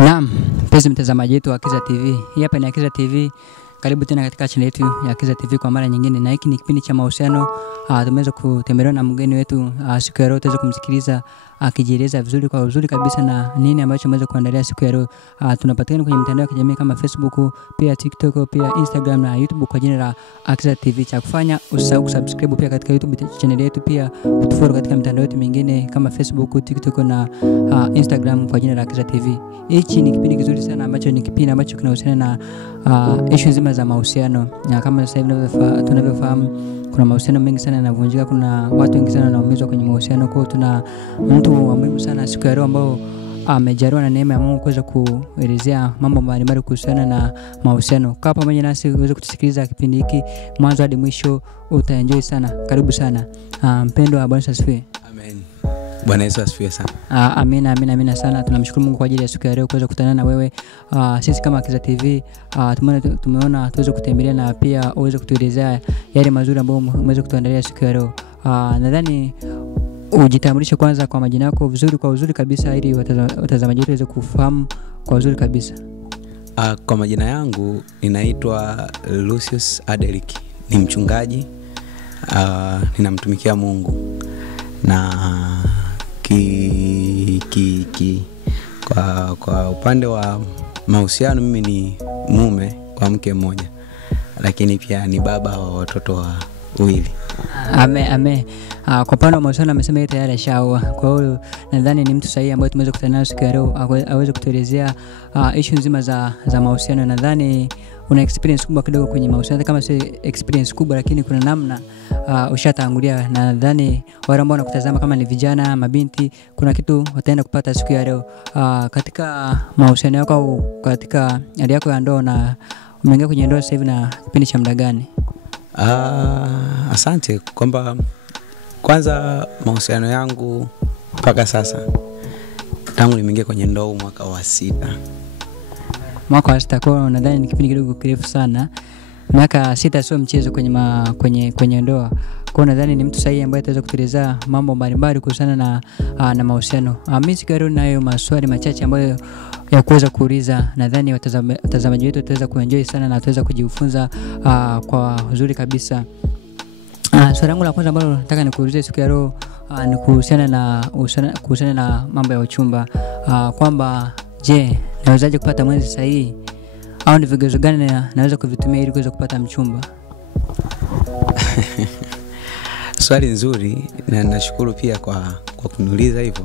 Naam, mpenzi mtazamaji wetu wa Akiza TV. Hii hapa ni Akiza TV. Karibu tena katika channel yetu ya Akiza TV kwa mara nyingine, na hiki ni kipindi cha mahusiano. Tumeweza kutembelewa na mgeni wetu siku ya leo, tuweze kumsikiliza akijieleza vizuri kwa uzuri kabisa na nini ambacho ameweza kuandalia siku ya leo. Tunapatikana kwenye mitandao ya kijamii kama Facebook, pia TikTok, pia Instagram na YouTube kwa jina la Akiza TV. Cha kufanya usisahau kusubscribe pia katika YouTube channel yetu, pia utufollow katika mitandao yetu mingine kama Facebook, TikTok na Instagram kwa jina la Akiza TV. Hichi ni kipindi kizuri sana ambacho ni kipindi ambacho kinahusiana na issue nzima za mahusiano. Na kama sasa hivi tunavyofahamu, kuna mahusiano mengi sana yanavunjika, kuna watu wengi sana wanaumizwa kwenye mahusiano. Kwa tuna mtu wa muhimu sana siku ya leo ambao amejaliwa na neema ya Mungu kuweza kuelezea mambo mbalimbali kuhusiana na mahusiano. Kaa pamoja nasi uweze kutusikiliza kipindi hiki mwanzo hadi mwisho, utaenjoy sana. Karibu sana. Mpendwa, Bwana asifiwe. Amen. Bwana Yesu asifiwe sana. Amina sana. Tunamshukuru Mungu kwa ajili ya siku ya leo kuweza kukutana na wewe. Sisi kama Akiza TV tumeona tuweze kutembelea na pia uweze kutuelezea yale mazuri ambayo umeweza kutuandalia siku ya leo. Nadhani ujitambulishe kwanza kwa majina yako vizuri kwa uzuri kabisa, ili watazamaji wetu waweze kufahamu kwa uzuri kabisa. Kwa majina yangu ninaitwa Lucius Adelik. Ni mchungaji. Ninamtumikia Mungu. Na kwa upande wa mahusiano, mimi ni mume wa mke mmoja, lakini pia ni baba wa watoto wawili. Amen. Kwa upande wa mahusiano amesema yeye tayari ashaoa. Kwa hiyo nadhani ni mtu sahihi ambaye tumeweza kukutana naye siku ya leo aweze kutuelezea issue nzima za mahusiano. Nadhani una experience kubwa kidogo kwenye mahusiano, kama si experience kubwa, lakini kuna namna ushatangulia. Nadhani wale ambao wanakutazama kama ni vijana, mabinti, kuna kitu wataenda kupata siku ya leo katika mahusiano yako au katika hali yako ya ndoa. Na umeingia kwenye ndoa sasa hivi na kipindi cha muda gani? Asante. Kwamba kwanza mahusiano yangu mpaka sasa, tangu nimeingia kwenye ndoa mwaka wa 6. Mwaka wa 6, kwa nadhani ni kipindi kidogo kirefu sana. Miaka 6 sio mchezo kwenye ndoa. Kwa nadhani ni mtu sahihi ambaye ataweza kutueleza mambo mbalimbali kuhusiana na mahusiano. Mimi siku leo nayo maswali machache ambayo ya kuweza kuuliza. Nadhani watazamaji wetu wataweza kuenjoy sana na wataweza kujifunza kwa uzuri kabisa. Swali langu la kwanza ambalo nataka nikuulize siku ya leo ni kuhusiana na mambo ya uchumba. Kwamba je, nawezaje kupata mwenzi sahihi, au ni vigezo gani naweza kuvitumia ili kuweza kupata mchumba? Swali nzuri, na nashukuru pia kwa kuniuliza hivyo,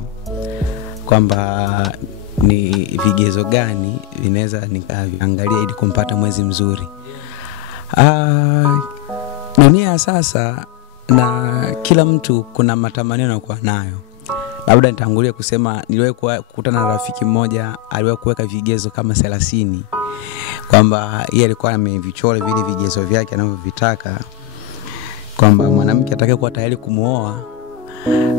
kwamba ni vigezo gani vinaweza nikaviangalia ili kumpata mwenzi mzuri. Dunia sasa, na kila mtu kuna matamanio anakuwa nayo. Labda nitangulie kusema niliwahi kukutana na rafiki mmoja aliwahi kuweka vigezo kama 30, kwamba yeye alikuwa amevichora vile vigezo vyake anavyovitaka, kwamba mwanamke atakayekuwa tayari kumuoa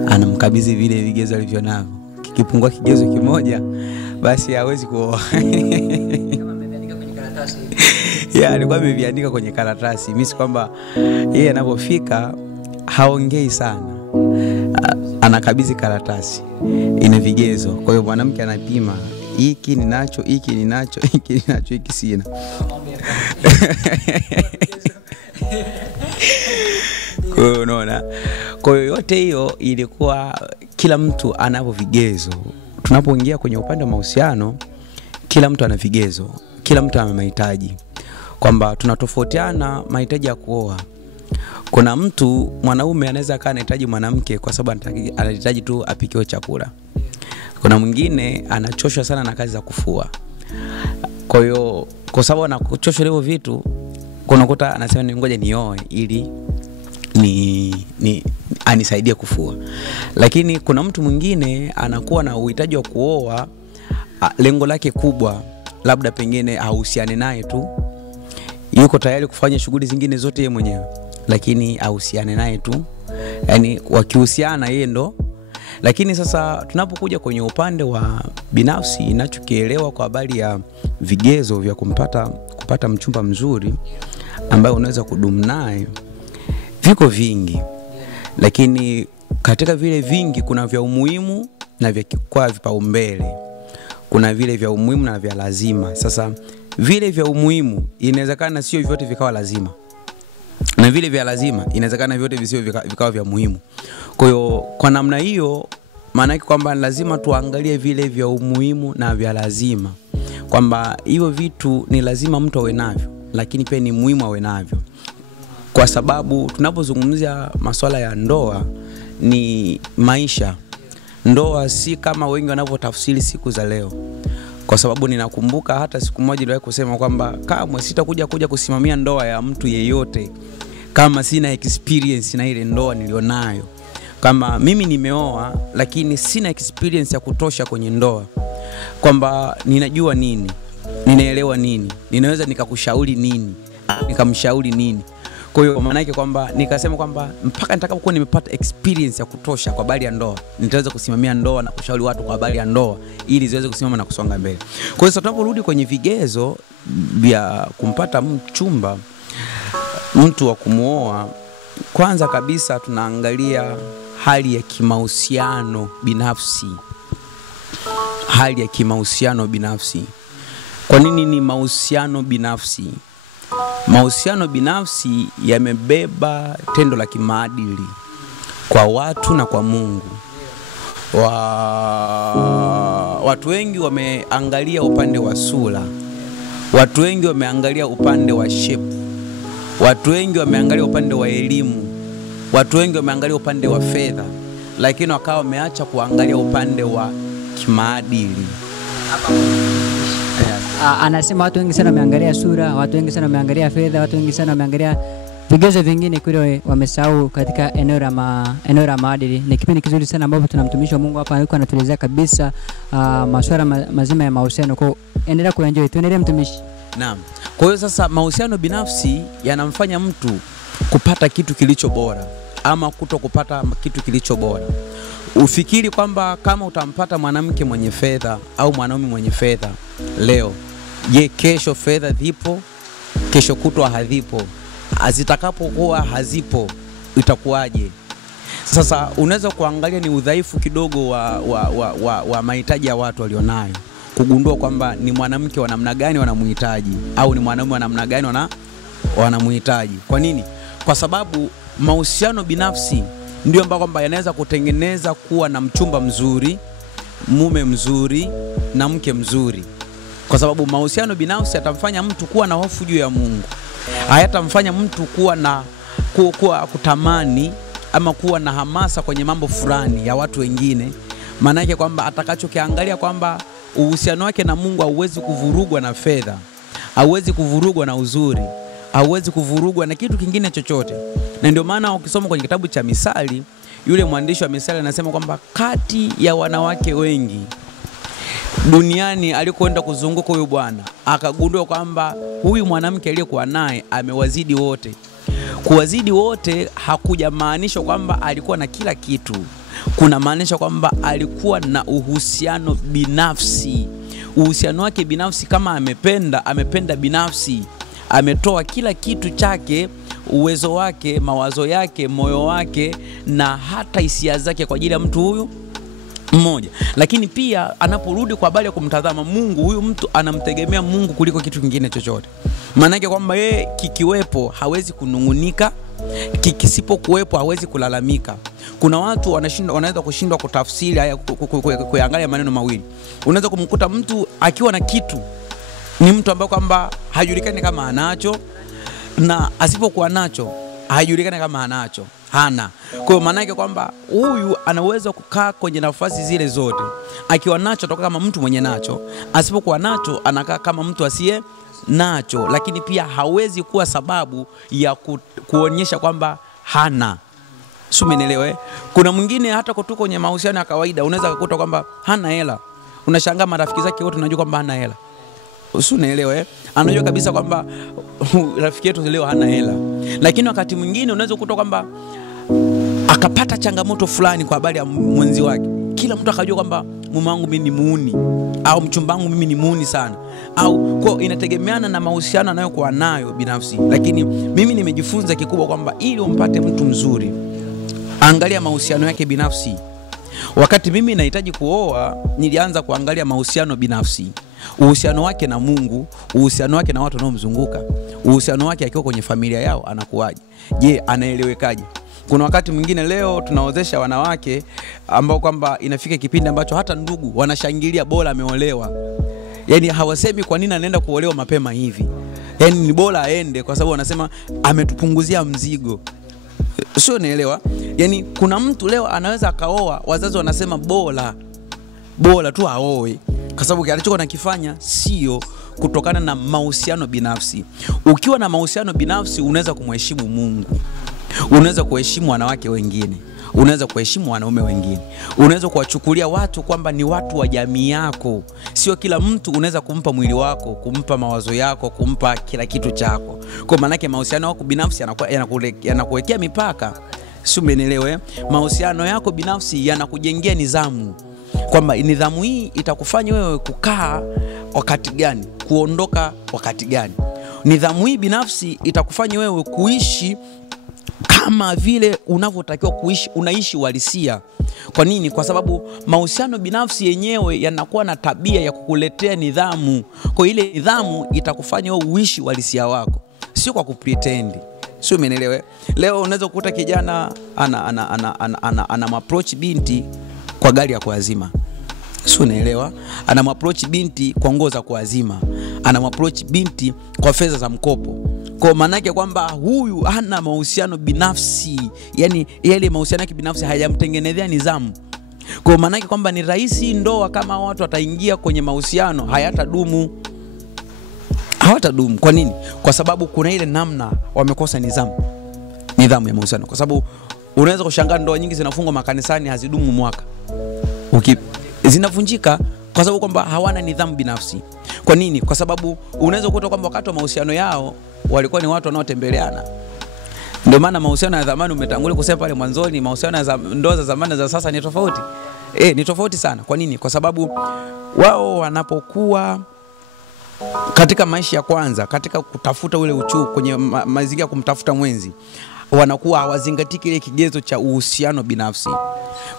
anamkabidhi vile vigezo alivyonavyo. Kikipungua kigezo kimoja, basi hawezi kuoa. Kama ameandika kwenye karatasi. Alikuwa ameviandika kwenye karatasi. Mimi si kwamba yeye anapofika haongei sana, anakabidhi karatasi ina vigezo. Kwa hiyo mwanamke anapima, hiki ninacho, hiki ninacho, hiki ninacho, hiki sina. Kwa hiyo unaona, kwa hiyo yote hiyo ilikuwa kila mtu anavyo vigezo. Tunapoingia kwenye upande wa mahusiano, kila mtu ana vigezo, kila mtu ana mahitaji, kwamba tunatofautiana mahitaji ya kuoa. Kuna mtu mwanaume anaweza kaa anahitaji mwanamke kwa sababu anahitaji tu apikiwe chakula. Kuna mwingine anachoshwa sana na kazi za kufua. Kwa hiyo kwa sababu anachoshwa hivyo vitu, kunakuta anasema ni ngoja nioe ili anisaidie kufua. Lakini kuna mtu mwingine anakuwa na uhitaji wa kuoa, lengo lake kubwa labda pengine ahusiane naye tu, yuko tayari kufanya shughuli zingine zote yeye mwenyewe, lakini ahusiane naye tu, yani wakihusiana yeye ndo. Lakini sasa tunapokuja kwenye upande wa binafsi, ninachokielewa kwa habari ya vigezo vya kupata mchumba mzuri ambaye unaweza kudumu naye, viko vingi. Lakini katika vile vingi kuna vya umuhimu na vya kwa vipaumbele. kuna vile vya umuhimu na vya lazima. Sasa vile vya umuhimu inawezekana sio vyote vikawa lazima, na vile vya lazima inawezekana vyote visio vikawa vya muhimu. Kwa hiyo kwa namna hiyo, maana yake kwamba lazima tuangalie vile vya umuhimu na vya lazima, kwamba hivyo vitu ni lazima mtu awe navyo, lakini pia ni muhimu awe navyo. Kwa sababu tunapozungumzia masuala ya ndoa ni maisha. Ndoa si kama wengi wanavyotafsiri siku za leo. Kwa sababu ninakumbuka hata siku moja niliwahi kusema kwamba kamwe sitakuja kusimamia ndoa ya mtu yeyote kama sina experience na ile ndoa nilionayo. Kama mimi nimeoa lakini sina experience ya kutosha kwenye ndoa, kwamba ninajua nini, ninaelewa nini, ninaweza nikakushauri nini, nikamshauri nini. Kwa hiyo maana yake kwamba nikasema kwamba mpaka nitakapokuwa nimepata experience ya kutosha kwa habari ya ndoa, nitaweza kusimamia ndoa na kushauri watu kwa habari ya ndoa ili ziweze kusimama na kusonga mbele. Kwa hiyo tunaporudi kwenye vigezo vya kumpata mchumba, mtu wa kumuoa, kwanza kabisa tunaangalia hali ya kimahusiano binafsi. Hali ya kimahusiano binafsi. Kwa nini ni mahusiano binafsi? Mahusiano binafsi yamebeba tendo la kimaadili kwa watu na kwa Mungu. Watu wengi wameangalia upande wa sura. Watu wengi wameangalia upande wa shape. Watu wengi wameangalia upande wa elimu. Watu wengi wameangalia upande wa fedha, lakini wakawa wameacha kuangalia upande wa kimaadili. Anasema watu wengi sana wameangalia sura, watu wengi sana wameangalia fedha, watu wengi sana wameangalia vigezo vingine kule, wamesahau katika eneo la maadili. Ni kipindi kizuri sana ambapo tunamtumishi wa Mungu hapa yuko anatuelezea kabisa masuala mazima ya mahusiano. Kwa endelea kuenjoy, tuendelee mtumishi. Naam. Kwa hiyo sasa mahusiano binafsi yanamfanya mtu kupata kitu kilicho bora ama kutokupata kitu kilicho bora. Ufikiri kwamba kama utampata mwanamke mwenye fedha au mwanaume mwenye fedha leo, je, kesho fedha zipo, kesho kutwa hazipo, azitakapokuwa hazipo itakuwaje? Sasa unaweza kuangalia ni udhaifu kidogo wa mahitaji ya watu walionayo, kugundua kwamba ni mwanamke wa namna gani wanamuhitaji au ni mwanaume wa namna gani wanamuhitaji. Kwa nini? Kwa sababu mahusiano binafsi ndio ambao kwamba yanaweza kutengeneza kuwa na mchumba mzuri, mume mzuri na mke mzuri. Kwa sababu mahusiano binafsi yatamfanya mtu kuwa na hofu juu ya Mungu. Hayatamfanya mtu kuwa na kutamani ama kuwa na hamasa kwenye mambo fulani ya watu wengine. Maana yake kwamba atakachokiangalia kwamba uhusiano wake na Mungu hauwezi kuvurugwa na fedha, hauwezi kuvurugwa na uzuri, hauwezi kuvurugwa na kitu kingine chochote. Na ndio maana ukisoma kwenye kitabu cha Misali, yule mwandishi wa Misali anasema kwamba kati ya wanawake wengi duniani alikoenda kuzunguka huyu bwana, akagundua kwamba huyu mwanamke aliyekuwa naye amewazidi wote. Kuwazidi wote hakujamaanisha kwamba alikuwa na kila kitu. Kuna maanisha kwamba alikuwa na uhusiano binafsi. Uhusiano wake binafsi, kama amependa binafsi. Ametoa kila kitu chake, uwezo wake, mawazo yake, moyo wake na hata hisia zake kwa ajili ya mtu huyu mmoja. Lakini pia anaporudi kwa habari ya kumtazama Mungu, huyu mtu anamtegemea Mungu kuliko kitu kingine chochote. Maana yake kwamba yeye kikiwepo hawezi kunungunika, kisipokuwepo hawezi kulalamika. Kuna watu wanaweza kushindwa kutafsiri haya, kuangalia maneno mawili. Unaweza kumkuta mtu akiwa na kitu ni mtu ambaye kwamba hajulikani kama anacho, na asipokuwa nacho hajulikani kama anacho, hana. Kwa hiyo maana yake kwamba huyu anaweza kukaa kwenye nafasi zile zote. Akiwa nacho atakuwa kama mtu mwenye nacho, asipokuwa nacho anakaa kama mtu asiye nacho. Lakini pia hawezi kuwa sababu ya kuonyesha kwamba hana. Umenielewa? Kuna mwingine hata kutoka kwenye mahusiano ya kawaida unaweza kukuta kwamba hana hela. Unashangaa marafiki zake wote unajua kwamba hana hela. Unaelewa? Anajua kabisa kwamba rafiki yetu leo hana hela. Lakini wakati mwingine unaweza kukuta kwamba akapata changamoto fulani kwa habari ya mwenzi wake. Kila mtu akajua kwamba mume wangu mimi ni muuni, au mchumba wangu mimi ni muuni sana. Au kwa inategemeana na mahusiano anayokuwa nayo binafsi. Lakini mimi nimejifunza kikubwa kwamba ili umpate mtu mzuri, angalia mahusiano yake binafsi. Wakati mimi nahitaji kuoa, nilianza kuangalia mahusiano binafsi, uhusiano wake na Mungu, uhusiano wake na watu wanaomzunguka, uhusiano wake akiwa kwenye familia yao anakuwaje, je anaelewekaje. Kuna wakati mwingine leo tunaozesha wanawake ambao kwamba inafika kipindi ambacho hata ndugu wanashangilia bora ameolewa. Yani hawasemi kwa nini anaenda kuolewa mapema hivi. Yani ni bora aende kwa sababu wanasema ametupunguzia mzigo. Sio, naelewa? Yani kuna mtu leo anaweza akaoa, wazazi wanasema bora tu aoe kwa sababu alichokuwa anakifanya sio kutokana na mahusiano binafsi. Ukiwa na mahusiano binafsi unaweza kumheshimu Mungu. Unaweza kuheshimu wanawake wengine, unaweza kuheshimu wanaume wengine, unaweza kuwachukulia watu kwamba ni watu wa jamii yako. Sio kila mtu unaweza kumpa mwili wako, kumpa mawazo yako, kumpa kila kitu chako. Kwa maana yake mahusiano yako binafsi yanakuwekea mipaka. Sio, umeelewa? Mahusiano yako binafsi yanakujengea nidhamu, kwamba nidhamu hii itakufanya wewe kukaa wakati gani, kuondoka wakati gani. Nidhamu hii binafsi itakufanya wewe kuishi kama vile unavyotakiwa kuishi, unaishi uhalisia. Kwa nini? Kwa sababu mahusiano binafsi yenyewe yanakuwa na tabia ya kukuletea nidhamu. Kwa ile nidhamu itakufanya wewe uishi uhalisia wako, sio kwa kupretend. Sio, umeelewa? Leo unaweza kukuta kijana ana approach binti kwa gari ya kuazima. Sio, unaelewa? Ana approach binti kwa nguo za kuazima. Ana approach binti kwa fedha za mkopo. Kwa maana yake kwamba huyu hana mahusiano binafsi. Yani yale mahusiano yake binafsi hayamtengenezea nidhamu. Kwa maana yake kwamba ni rahisi ndoa kama watu wataingia kwenye mahusiano hawatadumu. Kwa nini? Kwa sababu kuna ile namna wamekosa nidhamu ya mahusiano. Kwa sababu unaweza kushangaa ndoa nyingi zinafungwa makanisani hazidumu mwaka. Zinavunjika kwa sababu kwamba hawana nidhamu binafsi. Kwa nini? Kwa sababu unaweza kukuta kwamba wakati wa mahusiano yao walikuwa ni watu wanaotembeleana. Ndio maana mahusiano ya zamani umetangulia kusema pale mwanzoni, mahusiano ya ndoa za zamani za sasa ni tofauti. Ni tofauti sana. Kwa nini? Kwa sababu wao wanapokuwa katika maisha ya kwanza, katika kutafuta ule uchuu kwenye mazingira ya kumtafuta mwenzi, wanakuwa hawazingatii kile kigezo cha uhusiano binafsi.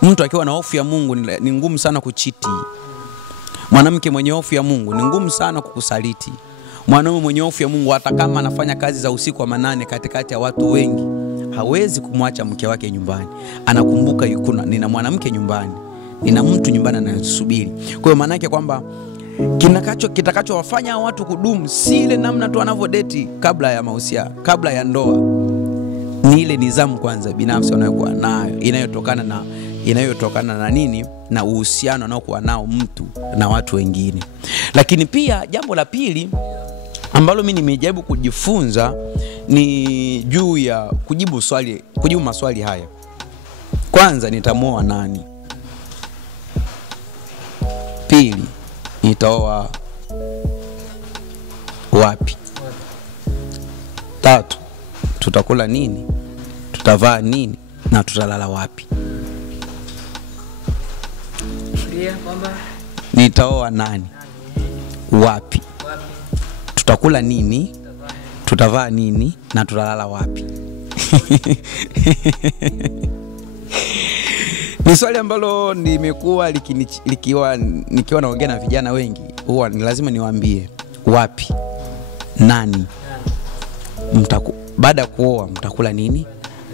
Mtu akiwa na hofu ya Mungu ni ngumu sana kuchiti. Mwanamke mwenye hofu ya Mungu ni ngumu sana kukusaliti. Mwanaume mwenye hofu ya Mungu hata kama anafanya kazi za usiku wa manane katikati ya watu wengi, hawezi kumwacha mke wake nyumbani. Anakumbuka nina mwanamke nyumbani, nina mtu nyumbani anasubiri. Kwa hiyo maana yake kwamba kitakachowafanya watu kudumu si ile namna tu wanavodeti kabla ya mahusiano, kabla ya ndoa. Ni ile nidhamu kwanza binafsi wanayokuwa nayo, inayotokana na nini? Na uhusiano anaokuwa nao mtu na watu wengine. Lakini pia jambo la pili ambalo mimi nimejaribu kujifunza ni juu ya kujibu maswali haya. Kwanza, nitamuoa nani? Pili, nitaoa wapi? Tatu, tutakula nini? Tutavaa nini? Na tutalala wapi? Nitaoa nani? Wapi? Tutakula nini? Tutavaa nini? Na tutalala wapi? Ni swali ambalo nimekuwa nikiwa naongea na vijana wengi, huwa ni lazima niwaambie wapi, nani, baada ya kuoa mtakula nini,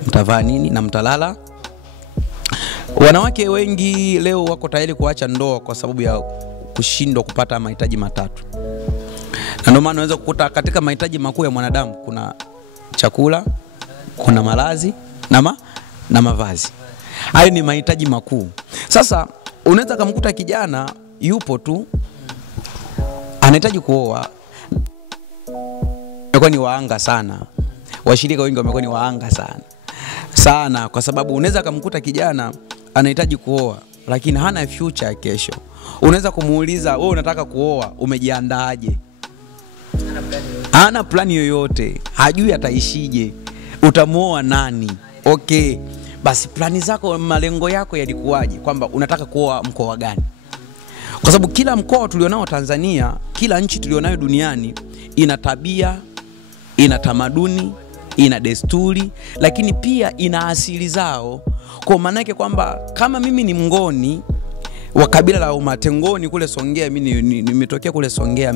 mtavaa nini na mtalala. Wanawake wengi leo wako tayari kuacha ndoa kwa sababu ya kushindwa kupata mahitaji matatu. Na ndio maana unaweza kukuta katika mahitaji makuu ya mwanadamu kuna chakula, kuna malazi na mavazi. Hayo ni mahitaji makuu. Sasa unaweza kumkuta kijana yupo tu anahitaji kuoa, amekuwa ni waanga sana. Washirika wengi wamekuwa ni waanga sana kwa sababu unaweza kumkuta kijana anahitaji kuoa lakini hana future ya kesho. Unaweza kumuuliza, wewe unataka kuoa, umejiandaaje? Hana plani yoyote, hajui ataishije, utamuoa nani? Okay, basi plani zako, malengo yako yalikuwaje, kwamba unataka kuoa mkoa gani? Kwa sababu kila mkoa tulionao Tanzania, kila nchi tulionayo duniani ina tabia, ina tamaduni, ina desturi, lakini pia ina asili zao. Kwa maana yake kwamba kama mimi ni Mngoni wa kabila la Umatengoni kule Songea, mimi nimetokea kule Songea.